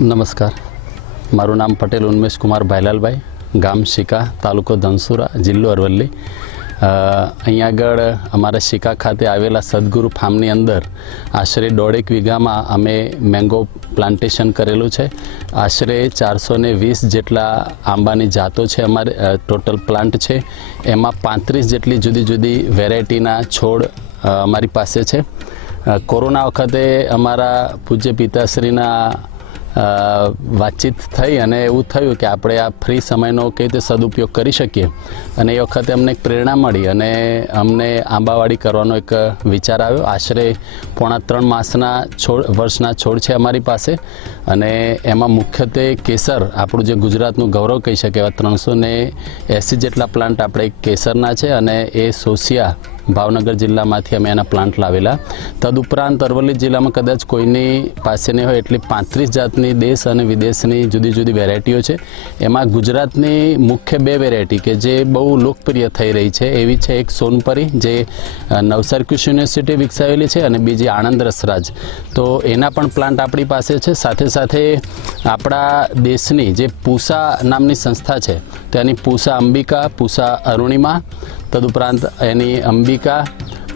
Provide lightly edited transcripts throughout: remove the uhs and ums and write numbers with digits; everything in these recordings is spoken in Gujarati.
નમસ્કાર, મારું નામ પટેલ ઉન્મેશ કુમાર ભાઈલાલભાઈ, ગામ શિકા, તાલુકો ધનસુરા, જિલ્લો અરવલ્લી. અહીંયા આગળ અમારા શિકા ખાતે આવેલા સદગુરુ ફાર્મની અંદર આશરે 1.5 વીઘામાં અમે મેંગો પ્લાન્ટેશન કરેલું છે. આશરે 420 જેટલા આંબાની જાતો છે. અમારે ટોટલ પ્લાન્ટ છે, એમાં 35 જેટલી જુદી જુદી વેરાયટીના છોડ અમારી પાસે છે. કોરોના વખતે અમારા પૂજ્ય પિતાશ્રીના વાતચીત થઈ અને એવું થયું કે આપણે આ ફ્રી સમયનો કઈ રીતે સદુપયોગ કરી શકીએ, અને એ વખતે અમને એક પ્રેરણા મળી અને અમને આંબાવાડી કરવાનો એક વિચાર આવ્યો. આશરે 3.5 માસના વર્ષના છોડ છે અમારી પાસે, અને એમાં મુખ્યત્વે કેસર, આપણું જે ગુજરાતનું ગૌરવ કહી શકે એવા 380 જેટલા પ્લાન્ટ આપણે કેસરના છે, અને એ સોસિયા ભાવનગર જિલ્લામાંથી અમે એના પ્લાન્ટ લાવેલા. તદુપરાંત અરવલ્લી જિલ્લામાં કદાચ કોઈની પાસે નહીં હોય એટલી 35 જાતની દેશ અને વિદેશની જુદી જુદી વેરાયટીઓ છે. એમાં ગુજરાતની મુખ્ય 2 વેરાયટી કે જે બહુ લોકપ્રિય થઈ રહી છે એવી છે, એક સોનપરી જે નવસારી કૃષિ યુનિવર્સિટી વિકસાવેલી છે, અને બીજી આણંદ રસરાજ. તો એના પણ પ્લાન્ટ આપણી પાસે છે. સાથે સાથે આપણા દેશની જે પૂસા નામની સંસ્થા છે, તો એની પૂસા અંબિકા, પૂસા અરુણિમા, તદુપરાંત એની અંબિકા,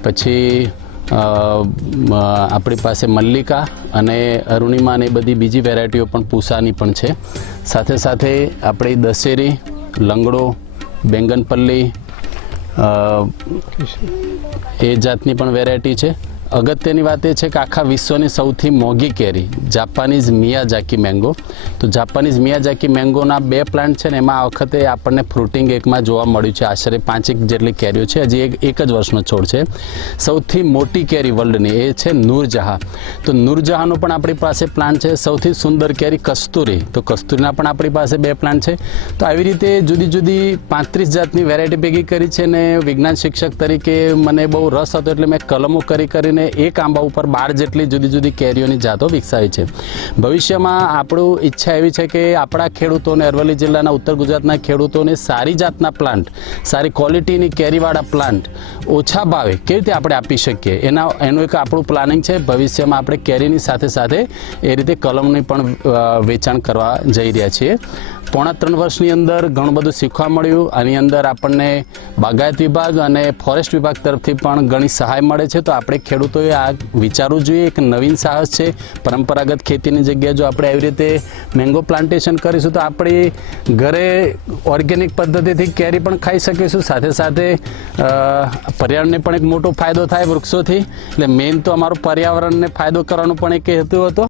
પછી આપણી પાસે મલ્લિકા અને અરુણિમા અને બધી બીજી વેરાયટીઓ પણ પૂસાની પણ છે. સાથે સાથે આપણી દશેરી, લંગડો, બેંગનપલ્લી એ જાતની પણ વેરાયટી છે. અગત્યની વાત એ છે કે આખા વિશ્વની સૌથી મોંઘી કેરી જાપાનીઝ મિયાઝાકી મેંગો. તો જાપાનીઝ મિયાઝાકી મેંગોના 2 પ્લાન્ટ છે ને, એમાં આ વખતે આપણને ફ્રૂટિંગ એકમાં જોવા મળ્યું છે. આશરે 5 જેટલી કેરીઓ છે. હજી એક જ વર્ષનો છોડ છે. સૌથી મોટી કેરી વર્લ્ડની એ છે નૂરજહાં. તો નૂરજહાંનો પણ આપણી પાસે પ્લાન્ટ છે. સૌથી સુંદર કેરી કસ્તુરી, તો કસ્તુરીના પણ આપણી પાસે 2 પ્લાન્ટ છે. તો આવી રીતે જુદી જુદી 35 જાતની વેરાયટી ભેગી કરી છે. ને વિજ્ઞાન શિક્ષક તરીકે મને બહુ રસ હતો, એટલે મેં કલમો કરીને એક આંબા ઉપર 12 જેટલી જુદી જુદી કેરીઓની જાતો વિકસાવી છે. ભવિષ્યમાં આપણું ઈચ્છા એવી છે કે આપણા ખેડૂતોને, અરવલ્લી જિલ્લાના, ઉત્તર ગુજરાતના ખેડૂતોને સારી જાતના પ્લાન્ટ, સારી ક્વોલિટીની કેરીવાળા પ્લાન્ટ ઓછા ભાવે કેવી રીતે આપણે આપી શકીએ, એનું એક આપણું પ્લાનિંગ છે. ભવિષ્યમાં આપણે કેરીની સાથે સાથે એ રીતે કલમની પણ વેચાણ કરવા જઈ રહ્યા છીએ. 3.5 વર્ષની અંદર ઘણું બધું શીખવા મળ્યું. આની અંદર આપણને બાગાયત વિભાગ અને ફોરેસ્ટ વિભાગ તરફથી પણ ઘણી સહાય મળે છે. તો આપણે ખેડૂતોએ આ વિચારવું જોઈએ. એક નવીન સાહસ છે. પરંપરાગત ખેતીની જગ્યાએ જો આપણે આવી રીતે મેંગો પ્લાન્ટેશન કરીશું તો આપણી ઘરે ઓર્ગેનિક પદ્ધતિથી કેરી પણ ખાઈ શકીશું. સાથે સાથે પર્યાવરણને પણ એક મોટો ફાયદો થાય વૃક્ષોથી. એટલે મેઇન તો અમારો પર્યાવરણને ફાયદો કરવાનો પણ એક હેતુ હતો.